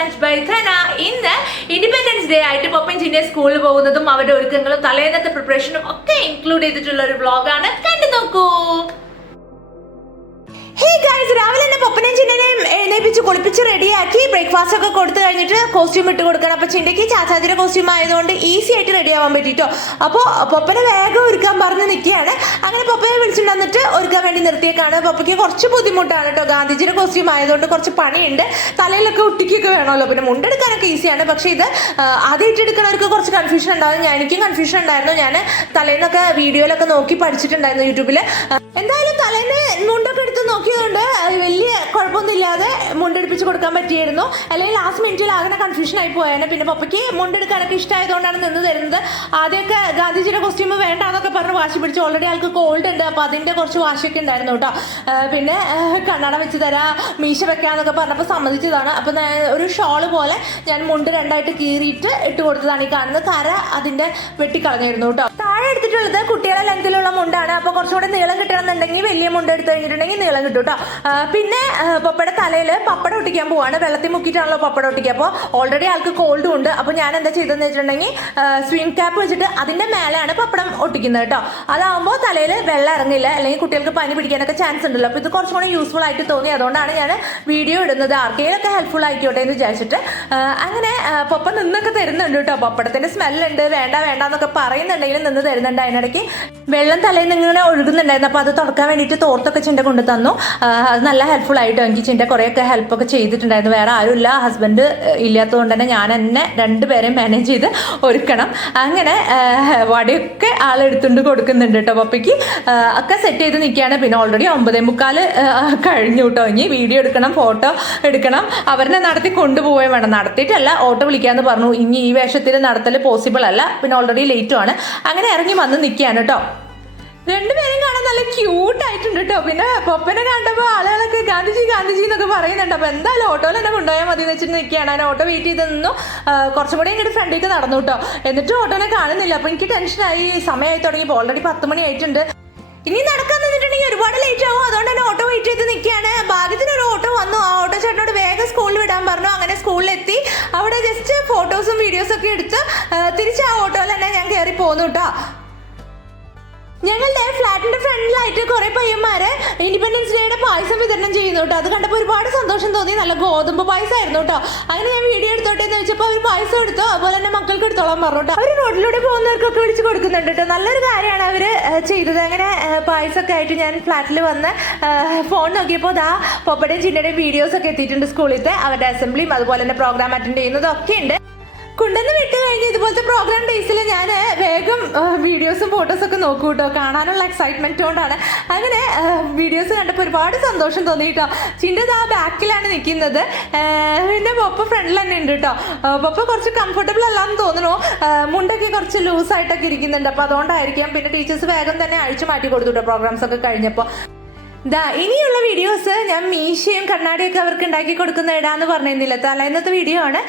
Dance by Thana. ഇന്ന് independence day ആയിട്ട് പൊപ്പൻ ചിന്റെ സ്കൂളിൽ പോകുന്നതും അവരുടെ ഒരുക്കങ്ങളും തലേന്നത്തെ പ്രിപ്പറേഷനും ഒക്കെ ഇൻക്ലൂഡ് ചെയ്തിട്ടുള്ള ഒരു വ്ളോഗാണ്. കണ്ടു നോക്കൂ. ഹേ ഗൈസ്, രാവിലെ തന്നെ പൊപ്പനെയും ചിന്നനെയും എഴുന്നേപ്പിച്ച് കുളിപ്പിച്ച് റെഡിയാക്കി ബ്രേക്ക്ഫാസ്റ്റ് ഒക്കെ കൊടുത്തു കഴിഞ്ഞിട്ട് കോസ്റ്റ്യൂം ഇട്ട് കൊടുക്കണം. അപ്പോൾ ചിന്തയ്ക്ക് ചാച്ചാജിയുടെ കോസ്റ്റ്യൂം ആയതുകൊണ്ട് ഈസി ആയിട്ട് റെഡി ആവാൻ പറ്റിട്ടോ. അപ്പോൾ പൊപ്പനെ വേഗം ഒരുക്കാൻ പറഞ്ഞ് നിൽക്കുകയാണ്. അങ്ങനെ പൊപ്പനെ വിളിച്ചിട്ട് വന്നിട്ട് ഒരുക്കാൻ വേണ്ടി നിർത്തിയേക്കാണ്. പൊപ്പയ്ക്ക് കുറച്ച് ബുദ്ധിമുട്ടാണ് കേട്ടോ. ഗാന്ധിജിയുടെ കോസ്റ്റ്യൂം ആയതുകൊണ്ട് കുറച്ച് പണിയുണ്ട്. തലയിലൊക്കെ ഒട്ടിക്കൊക്കെ വേണമല്ലോ. പിന്നെ മുണ്ടെടുക്കാനൊക്കെ ഈസിയാണ്. പക്ഷേ ഇത് ആദ്യമായിട്ട് എടുക്കുന്നവർക്ക് കുറച്ച് കൺഫ്യൂഷൻ ഉണ്ടാവും. എനിക്കും കൺഫ്യൂഷൻ ഉണ്ടായിരുന്നു. ഞാൻ തലേന്നൊക്കെ വീഡിയോയിലൊക്കെ നോക്കി പഠിച്ചിട്ടുണ്ടായിരുന്നു യൂട്യൂബിൽ. എന്തായാലും തലേന്ന് മുണ്ടൊക്കെ എടുത്ത് നോക്കിയതുകൊണ്ട് വലിയ കുഴപ്പമൊന്നും ഇല്ലാതെ മുണ്ടെടുപ്പിച്ച് കൊടുക്കാൻ പറ്റിയായിരുന്നു. അല്ലെങ്കിൽ ലാസ്റ്റ് മിനിറ്റിൽ ആകെ കൺഫ്യൂഷൻ ആയി പോയേനെ. പിന്നെ പപ്പയ്ക്ക് മുണ്ടെടുക്കാനൊക്കെ ഇഷ്ടമായതുകൊണ്ടാണ് നിന്ന് തരുന്നത്. ആദ്യമൊക്കെ ഗാന്ധിജിയുടെ കോസ്റ്റ്യൂം വേണ്ടാന്നൊക്കെ പറഞ്ഞ് വാശി പിടിച്ചു. ഓൾറെഡി ആൾക്ക് കോൾഡ് ഉണ്ട്. അപ്പോൾ അതിൻ്റെ കുറച്ച് വാശിയൊക്കെ ഉണ്ടായിരുന്നു കേട്ടോ. പിന്നെ കണ്ണട വെച്ച് തരാം, മീശ വെക്കാന്നൊക്കെ പറഞ്ഞപ്പോൾ സമ്മതിച്ചതാണ്. അപ്പോൾ ഒരു ഷോള് പോലെ ഞാൻ മുണ്ട് രണ്ടായിട്ട് കീറിയിട്ട് ഇട്ട് കൊടുത്തതാണ്. ഈ കാണുന്നത് കര അതിൻ്റെ വെട്ടിക്കളഞ്ഞിരുന്നു കേട്ടോ. താഴെ എടുത്തിട്ടുള്ളത് കുട്ടികളെ ലെങ്തിലുള്ള മുണ്ടാണ്. അപ്പോൾ കുറച്ചുകൂടെ നീളം കിട്ടണമെന്നുണ്ടെങ്കിൽ വലിയ മുണ്ട് എടുത്ത് കഴിഞ്ഞിട്ടുണ്ടെങ്കിൽ നീളം കിട്ടും കേട്ടോ. പിന്നെ പപ്പയുടെ തലയിൽ പപ്പടം ഒട്ടിക്കാൻ പോവാണ്. വെള്ളത്തിൽ മുക്കിയിട്ടാണല്ലോ പപ്പടം ഒട്ടിക്കുക. അപ്പോൾ ഓൾറെഡി ആൾക്ക് കോൾഡും ഉണ്ട്. അപ്പോൾ ഞാൻ എന്താ ചെയ്തതെന്ന് വെച്ചിട്ടുണ്ടെങ്കിൽ സ്വിം ക്യാപ്പ് വെച്ചിട്ട് അതിൻ്റെ മേലെയാണ് പപ്പടം ഒട്ടിക്കുന്നത് കേട്ടോ. അതാകുമ്പോൾ തലയിൽ വെള്ളം ഇറങ്ങില്ല, അല്ലെങ്കിൽ കുട്ടികൾക്ക് പനി പിടിക്കാനൊക്കെ ചാൻസ് ഉണ്ടല്ലോ. അപ്പോൾ ഇത് കുറച്ചും കൂടി യൂസ്ഫുൾ ആയിട്ട് തോന്നി. അതുകൊണ്ടാണ് ഞാൻ വീഡിയോ ഇടുന്നത്. ആർക്കെങ്കിലൊക്കെ ഹെൽപ്ഫുൾ ആയിക്കോട്ടെ എന്ന് വിചാരിച്ചിട്ട്. അങ്ങനെ പപ്പ നിന്നൊക്കെ തരുന്നുണ്ട് കേട്ടോ. പപ്പടത്തിൻ്റെ സ്മെല്ലുണ്ട്, വേണ്ട വേണ്ട എന്നൊക്കെ പറയുന്നുണ്ടെങ്കിലും നിന്ന് തരുന്നുണ്ട്. അതിനിടയ്ക്ക് വെള്ളം തലയിൽ നിന്ന് ഇങ്ങനെ ഒഴുകുന്നുണ്ടായിരുന്നു. അപ്പോൾ അത് തുടക്കാൻ വേണ്ടിയിട്ട് തോർത്തൊക്കെ ചിൻ്റെ കൊണ്ട് തന്നു. അത് നല്ല ഹെൽപ്ഫുൾ ആയിട്ടോ. എനിക്ക് ചിൻ്റെ കുറേയൊക്കെ ഹെൽപ്പൊക്കെ ചെയ്തിട്ടുണ്ടായിരുന്നു. വേറെ ആരുമില്ല, ഹസ്ബൻഡ് ഇല്ലാത്തതുകൊണ്ട് തന്നെ ഞാൻ എന്നെ രണ്ടുപേരെയും മാനേജ് ചെയ്ത് ഒരുക്കണം. അങ്ങനെ വടിയൊക്കെ ആളെടുത്തുകൊണ്ട് കൊടുക്കുന്നുണ്ട് കേട്ടോ. പപ്പയ്ക്ക് ഒക്കെ സെറ്റ് ചെയ്ത് നിൽക്കുകയാണ്. പിന്നെ ഓൾറെഡി 9:45 കഴിഞ്ഞു കേട്ടോ. ഇനി വീഡിയോ എടുക്കണം, ഫോട്ടോ എടുക്കണം. അവരെ നടത്തി കൊണ്ടുപോവുകയും വേണം. നടത്തിയിട്ടല്ല, ഓട്ടോ വിളിക്കാമെന്ന് പറഞ്ഞു. ഇനി ഈ വേഷത്തിൽ നടത്തൽ പോസിബിൾ അല്ല. പിന്നെ ഓൾറെഡി ലേറ്റുമാണ്. അങ്ങനെ ഇറങ്ങി വന്ന് നിൽക്കുകയാണ് കേട്ടോ. രണ്ടുപേരും കാണാൻ നല്ല ക്യൂട്ട് ആയിട്ടുണ്ട് കേട്ടോ. പിന്നെ പപ്പനെ കണ്ടപ്പോൾ ആളുകളൊക്കെ ഗാന്ധിജി ഗാന്ധിജി എന്നൊക്കെ പറയുന്നുണ്ട്. അപ്പോൾ എന്തായാലും ഓട്ടോയിൽ തന്നെ കൊണ്ടുപോയാൽ മതി എന്ന് വെച്ചിട്ട് നിൽക്കുകയാണ്. ഞാൻ ഓട്ടോ വെയിറ്റ് ചെയ്ത് നിന്നു. കുറച്ചും കൂടി ഇങ്ങോട്ട് ഫ്രണ്ടിലേക്ക് നടന്നു കേട്ടോ. എന്നിട്ടും ഓട്ടോനെ കാണുന്നില്ല. അപ്പോൾ എനിക്ക് ടെൻഷനായി. സമയമായി തുടങ്ങിയപ്പോൾ ഓൾറെഡി 10 മണി ആയിട്ടുണ്ട്. ഇനി നടക്കാൻ നിന്നിട്ടുണ്ടെങ്കിൽ ഒരുപാട് ലേറ്റ് ആവും. അതുകൊണ്ട് തന്നെ ഓട്ടോ വെയിറ്റ് ചെയ്ത് നിൽക്കുകയാണ്. ഭാഗ്യത്തിനൊരു ഓട്ടോ വന്നു. ആ ഓട്ടോ ചേട്ടനോട് വേഗം സ്കൂളിൽ വിടാൻ പറഞ്ഞു. അങ്ങനെ സ്കൂളിലെത്തി അവിടെ ജസ്റ്റ് ഫോട്ടോസും വീഡിയോസൊക്കെ എടുത്ത് തിരിച്ച് ആ ഓട്ടോയിൽ തന്നെ ഞാൻ കയറി പോന്നു കേട്ടോ. ഞങ്ങളുടെ ഫ്ലാറ്റിന്റെ ഫ്രണ്ടിലായിട്ട് കുറെ പയ്യന്മാര് ഇൻഡിപെൻഡൻസ് ഡേയുടെ പായസം വിതരണം ചെയ്യുന്നു കേട്ടോ. അത് കണ്ടപ്പോൾ ഒരുപാട് സന്തോഷം തോന്നി. നല്ല ഗോതമ്പ് പായസം ആയിരുന്നു കേട്ടോ. അങ്ങനെ ഞാൻ വീഡിയോ എടുത്തോട്ടെ എന്ന് വെച്ചപ്പോൾ അവർ പായസം എടുത്തോ. അതുപോലെ തന്നെ മക്കൾക്ക് എടുത്തോളാൻ പറഞ്ഞു കേട്ടോ. അവർ റോഡിലൂടെ പോകുന്നവർക്കൊക്കെ വിളിച്ച് കൊടുക്കുന്നുണ്ട് കേട്ടോ. നല്ലൊരു കാര്യമാണ് അവർ ചെയ്തത്. അങ്ങനെ പായസമൊക്കെ ആയിട്ട് ഞാൻ ഫ്ലാറ്റിൽ വന്ന് ഫോൺ നോക്കിയപ്പോൾ ദാ പൊപ്പയുടെയും ചിന്നയുടെയും വീഡിയോസൊക്കെ എത്തിയിട്ടുണ്ട്. സ്കൂളിലത്തെ അവരുടെ അസംബ്ലിയും അതുപോലെ തന്നെ പ്രോഗ്രാം അറ്റൻഡ് ചെയ്യുന്നതൊക്കെ ഉണ്ട്. കുണ്ടെന്ന് വിട്ട് കഴിഞ്ഞ് ഇതുപോലത്തെ പ്രോഗ്രാം ഡേയ്സിൽ ഞാൻ വേഗം വീഡിയോസും ഫോട്ടോസൊക്കെ നോക്കൂ കേട്ടോ. കാണാനുള്ള എക്സൈറ്റ്മെൻറ്റ് കൊണ്ടാണ്. അങ്ങനെ വീഡിയോസ് കണ്ടപ്പോൾ ഒരുപാട് സന്തോഷം തോന്നി കേട്ടോ. ചിൻ്റെ ആ ബാക്കിലാണ് നിൽക്കുന്നത്. പിന്നെ പപ്പ ഫ്രണ്ടിൽ തന്നെ ഉണ്ട് കേട്ടോ. പപ്പ കുറച്ച് കംഫർട്ടബിൾ അല്ലാന്ന് തോന്നുന്നു. മുണ്ടൊക്കെ കുറച്ച് ലൂസായിട്ടൊക്കെ ഇരിക്കുന്നുണ്ട്. അപ്പോൾ അതുകൊണ്ടായിരിക്കാം. പിന്നെ ടീച്ചേഴ്സ് വേഗം തന്നെ അഴിച്ചു മാറ്റി കൊടുത്തു കേട്ടോ പ്രോഗ്രാംസ് ഒക്കെ കഴിഞ്ഞപ്പോൾ. ഇനിയുള്ള വീഡിയോസ് ഞാൻ മീശയും കണ്ണാടിയൊക്കെ അവർക്ക് ഉണ്ടാക്കി കൊടുക്കുന്ന ഇടാന്ന് പറഞ്ഞിരുന്നില്ല. തലേന്നത്തെ വീഡിയോ ആണ്.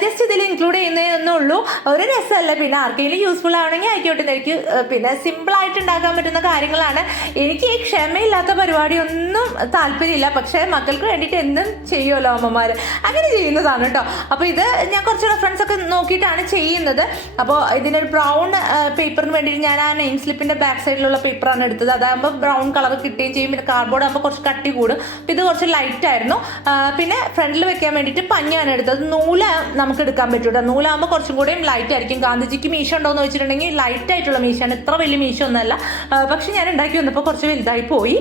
ജസ്റ്റ് ഇതിൽ ഇൻക്ലൂഡ് ചെയ്യുന്നതൊന്നും ഉള്ളൂ. ഒരു രസമല്ല. പിന്നെ ആർക്കെങ്കിലും യൂസ്ഫുൾ ആവണമെങ്കിൽ ആയിക്കോട്ടെ. എനിക്ക് പിന്നെ സിമ്പിളായിട്ട് ഉണ്ടാക്കാൻ പറ്റുന്ന കാര്യങ്ങളാണ്. എനിക്ക് ഈ ക്ഷമയില്ലാത്ത പരിപാടിയൊന്നും താല്പര്യമില്ല. പക്ഷേ മക്കൾക്ക് വേണ്ടിയിട്ട് എന്തും ചെയ്യുമല്ലോ അമ്മമാർ. അങ്ങനെ ചെയ്യുന്നതാണ് കേട്ടോ. അപ്പോൾ ഇത് ഞാൻ കുറച്ച് റെഫറൻസ് ഒക്കെ നോക്കിയിട്ടാണ് ചെയ്യുന്നത്. അപ്പോൾ ഇതിനൊരു ബ്രൗൺ പേപ്പറിന് വേണ്ടിയിട്ട് ഞാൻ ആ നെയിം സ്ലിപ്പിൻ്റെ ബാക്ക് സൈഡിലുള്ള പേപ്പറാണ് എടുത്തത്. അതാകുമ്പോൾ ബ്രൗൺ കളർ കിട്ടുകയും ചെയ്യും. പിന്നെ കാർഡ്ബോർഡ് ആകുമ്പോൾ കുറച്ച് കട്ടി കൂടും. അപ്പോൾ ഇത് കുറച്ച് ലൈറ്റ് ആയിരുന്നു. പിന്നെ ഫ്രണ്ടിൽ വെക്കാൻ വേണ്ടിയിട്ട് പഞ്ഞാണ് എടുത്തത്. നൂല് നമുക്ക് എടുക്കാൻ പറ്റൂട്ടോ. നൂലാകുമ്പോൾ കുറച്ചും കൂടെയും ലൈറ്റ് ആയിരിക്കും. ഗാന്ധിജിക്ക് മീശ ഉണ്ടോ എന്ന് വെച്ചിട്ടുണ്ടെങ്കിൽ ലൈറ്റ് ആയിട്ടുള്ള മീശയാണ്. ഇത്ര വലിയ മീശ ഒന്നുമല്ല. പക്ഷെ ഞാൻ ഉണ്ടാക്കി വന്നപ്പോൾ കുറച്ച് വലുതായി പോയി.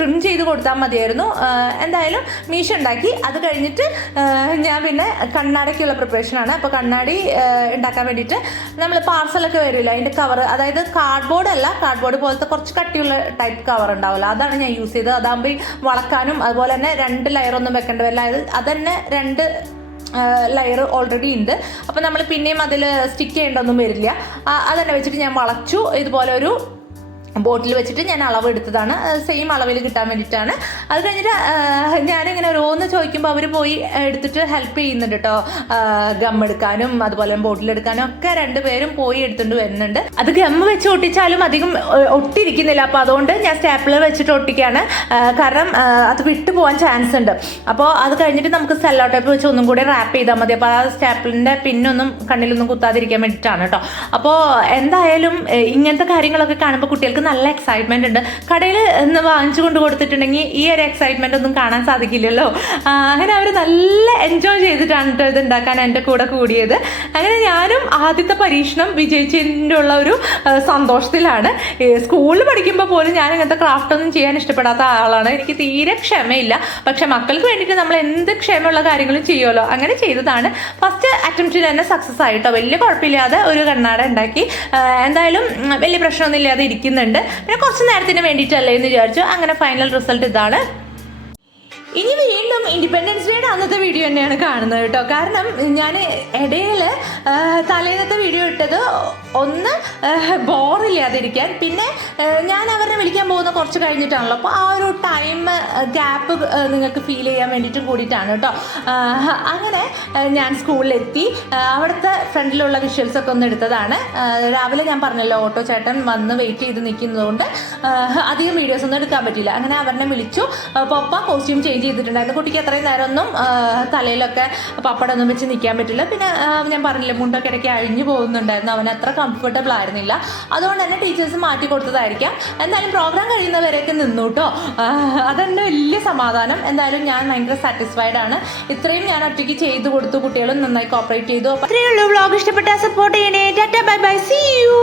ട്രിം ചെയ്ത് കൊടുത്താൽ മതിയായിരുന്നു. എന്തായാലും മീശ ഉണ്ടാക്കി. അത് കഴിഞ്ഞിട്ട് ഞാൻ പിന്നെ കണ്ണാടിക്കുള്ള പ്രിപ്പറേഷനാണ്. അപ്പോൾ കണ്ണാടി ഉണ്ടാക്കാൻ വേണ്ടിയിട്ട് നമ്മൾ പാർസലൊക്കെ വരുമല്ലോ, അതിൻ്റെ കവർ, അതായത് കാർഡ്ബോർഡ് അല്ല, കാർഡ്ബോർഡ് പോലത്തെ കുറച്ച് കട്ടിയുള്ള ടൈപ്പ് കവർ ഉണ്ടാവില്ല, അതാണ് ഞാൻ യൂസ് ചെയ്തത്. അതാകുമ്പോൾ വളക്കാനും അതുപോലെ തന്നെ 2 ലെയറൊന്നും വെക്കേണ്ട വരില്ല. അത് തന്നെ 2 ലെയർ ഓൾറെഡി ഉണ്ട്. അപ്പോൾ നമ്മൾ പിന്നെയും അതിൽ സ്റ്റിക്ക് ചെയ്യേണ്ടതൊന്നും വരില്ല. അത് തന്നെ വെച്ചിട്ട് ഞാൻ വളച്ചു. ഇതുപോലെ ഒരു ബോട്ടിൽ വെച്ചിട്ട് ഞാൻ അളവ് എടുത്തതാണ്, സെയിം അളവിൽ കിട്ടാൻ വേണ്ടിയിട്ടാണ്. അത് കഴിഞ്ഞിട്ട് ഞാനിങ്ങനെ ഓരോന്ന് ചോദിക്കുമ്പോൾ അവർ പോയി എടുത്തിട്ട് ഹെൽപ്പ് ചെയ്യുന്നുണ്ട് കേട്ടോ. ഗം എടുക്കാനും അതുപോലെ ബോട്ടിലെടുക്കാനും ഒക്കെ രണ്ടുപേരും പോയി എടുത്തുകൊണ്ട് വരുന്നുണ്ട്. അത് ഗം വെച്ച് ഒട്ടിച്ചാലും അധികം ഒട്ടിയിരിക്കുന്നില്ല, അപ്പോൾ അതുകൊണ്ട് ഞാൻ സ്റ്റാപ്ലർ വെച്ചിട്ട് ഒട്ടിക്കുകയാണ്. കാരണം അത് വിട്ടു പോകാൻ ചാൻസ് ഉണ്ട്. അപ്പോൾ അത് കഴിഞ്ഞിട്ട് നമുക്ക് സെല്ലോ ടേപ്പ് വെച്ച് ഒന്നും കൂടി റാപ്പ് ചെയ്താൽ മതി. അപ്പോൾ ആ സ്റ്റാപ്ലറിൻ്റെ പിന്നൊന്നും കണ്ണിലൊന്നും കുത്താതിരിക്കാൻ വേണ്ടിയിട്ടാണ് കേട്ടോ. അപ്പോൾ എന്തായാലും ഇങ്ങനത്തെ കാര്യങ്ങളൊക്കെ കാണുമ്പോൾ കുട്ടികൾക്ക് നല്ല എക്സൈറ്റ്മെന്റ് ഉണ്ട്. കടയിൽ നിന്ന് വാങ്ങിച്ചു കൊണ്ട് കൊടുത്തിട്ടുണ്ടെങ്കിൽ ഈ ഒരു എക്സൈറ്റ്മെന്റ് ഒന്നും കാണാൻ സാധിക്കില്ലല്ലോ. അങ്ങനെ അവർ നല്ല എൻജോയ് ചെയ്തിട്ടാണ് കേട്ടോ ഇത് ഉണ്ടാക്കാൻ എൻ്റെ കൂടെ കൂടിയത്. അങ്ങനെ ഞാനും ആദ്യത്തെ പരീക്ഷണം വിജയിച്ചതിൻ്റെ ഉള്ള ഒരു സന്തോഷത്തിലാണ്. സ്കൂളിൽ പഠിക്കുമ്പോൾ പോലും ഞാൻ ഇങ്ങനത്തെ ക്രാഫ്റ്റ് ഒന്നും ചെയ്യാൻ ഇഷ്ടപ്പെടാത്ത ആളാണ്. എനിക്ക് തീരെ ക്ഷമയില്ല. പക്ഷെ മക്കൾക്ക് വേണ്ടിയിട്ട് നമ്മൾ എന്ത് ക്ഷമയുള്ള കാര്യങ്ങളും ചെയ്യുമല്ലോ, അങ്ങനെ ചെയ്തതാണ്. ഫസ്റ്റ് അറ്റംപ്റ്റിൽ തന്നെ സക്സസ് ആയിട്ടോ, വലിയ കുഴപ്പമില്ലാതെ ഒരു കണ്ണാട ഉണ്ടാക്കി. എന്തായാലും വലിയ പ്രശ്നമൊന്നും ഇല്ലാതെ ഇരിക്കുന്നുണ്ട്. പിന്നെ കുറച്ച് നേരത്തിന് വേണ്ടിയിട്ടല്ലേ എന്ന് വിചാരിച്ചു. അങ്ങനെ ഫൈനൽ റിസൾട്ട് ഇതാണ്. ഇനി വീണ്ടും ഇൻഡിപെൻഡൻസ് ഡേയുടെ അന്നത്തെ വീഡിയോ തന്നെയാണ് കാണുന്നത് കേട്ടോ. കാരണം ഞാൻ ഇടയിൽ തലേന്നത്തെ വീഡിയോ ഇട്ടത് ഒന്ന് ബോറില്ലാതിരിക്കാൻ, പിന്നെ ഞാൻ അവരെ വിളിക്കാൻ പോകുന്ന കുറച്ച് കഴിഞ്ഞിട്ടാണല്ലോ, അപ്പോൾ ആ ഒരു ടൈം ഗ്യാപ്പ് നിങ്ങൾക്ക് ഫീൽ ചെയ്യാൻ വേണ്ടിയിട്ടും കൂടിയിട്ടാണ് കേട്ടോ. അങ്ങനെ ഞാൻ സ്കൂളിലെത്തി അവിടുത്തെ ഫ്രണ്ടിലുള്ള വിഷ്വൽസൊക്കെ ഒന്ന് എടുത്തതാണ്. രാവിലെ ഞാൻ പറഞ്ഞല്ലോ ഓട്ടോ ചേട്ടൻ വന്ന് വെയിറ്റ് ചെയ്ത് നിൽക്കുന്നതുകൊണ്ട് അധികം വീഡിയോസ് ഒന്നും എടുക്കാൻ പറ്റില്ല. അങ്ങനെ അവരെ വിളിച്ചു. പപ്പ കോസ്റ്റ്യൂം ചേഞ്ച് ചെയ്തിട്ടുണ്ടായിരുന്നു. കുട്ടിക്ക് അത്രയും നേരമൊന്നും തലയിലൊക്കെ പപ്പടമൊന്നും വെച്ച് നിൽക്കാൻ പറ്റില്ല. പിന്നെ ഞാൻ പറഞ്ഞില്ല, മുണ്ടൊക്കെ ഇടയ്ക്ക് അഴിഞ്ഞു പോകുന്നുണ്ടായിരുന്നു. അവൻ അത്ര കംഫർട്ടബിൾ ആയിരുന്നില്ല. അതുകൊണ്ട് തന്നെ ടീച്ചേഴ്സ് മാറ്റി കൊടുത്തതായിരിക്കാം. എന്തായാലും പ്രോഗ്രാം കഴിയുന്നവരെയൊക്കെ നിന്നു കേട്ടോ. അതെന്നെ വലിയ സമാധാനം. എന്തായാലും ഞാൻ ഭയങ്കര സാറ്റിസ്ഫൈഡ് ആണ്. ഇത്രയും ഞാൻ ഒറ്റയ്ക്ക് ചെയ്തു കൊടുത്തു. കുട്ടികളും നന്നായി കോപ്പറേറ്റ് ചെയ്തു. അപ്പോൾ ഇത്രയേ ഉള്ളൂ. വ്ളോഗ് ഇഷ്ടപ്പെട്ടാൽ സപ്പോർട്ട് ചെയ്യണേ. Tata bye bye, see U.